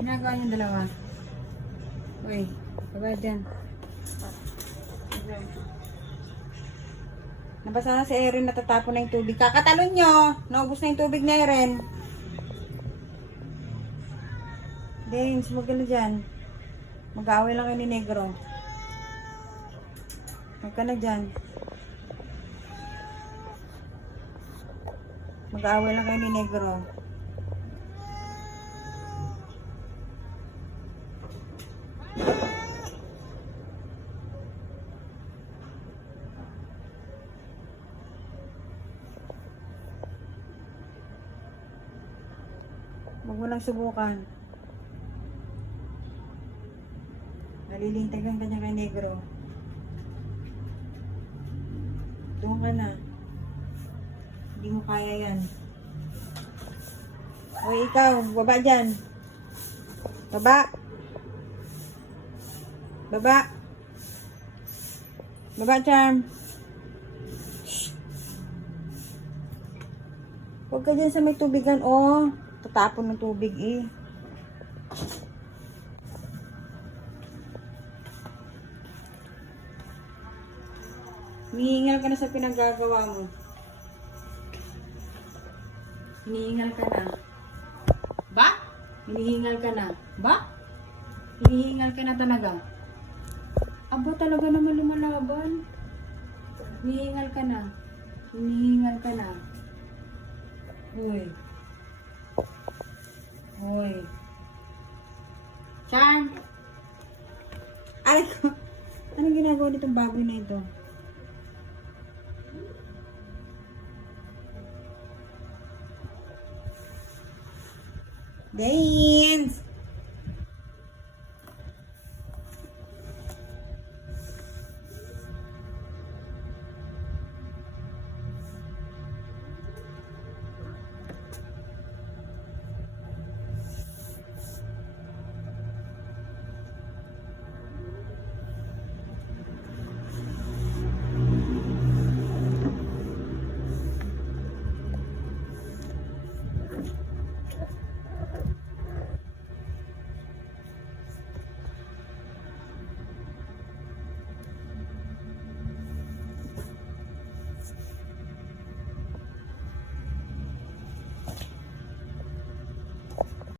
Ginagawa niyong dalawa. Uy, baba dyan. Nabasa na si Erin, natatapon na yung tubig. Kakatalon nyo! Naubos na yung tubig na Erin. Dings, huwag ka na dyan. Mag-aaway lang kayo ni Negro. Huwag ka na dyan. Mag-aaway lang kayo ni Negro. Huwag mo lang subukan. Nalilintagan ka niya kay Negro. Doon ka na. Hindi mo kaya yan. O ikaw, baba dyan. Baba. Baba. Baba, Charm. Shh. Huwag ka dyan sa may tubigan. Oh, tatapon ng tubig eh. Hinihingal ka na sa pinagagawa mo. Hinihingal ka na. Ba? Hinihingal ka na. Ba? Hinihingal ka na talaga. Aba, talaga naman lumalaban. Hinihingal ka na. Hinihingal ka na. Uy. Uy. Charm. Aray ko. Anong ginagawa nitong baboy na ito? Dance!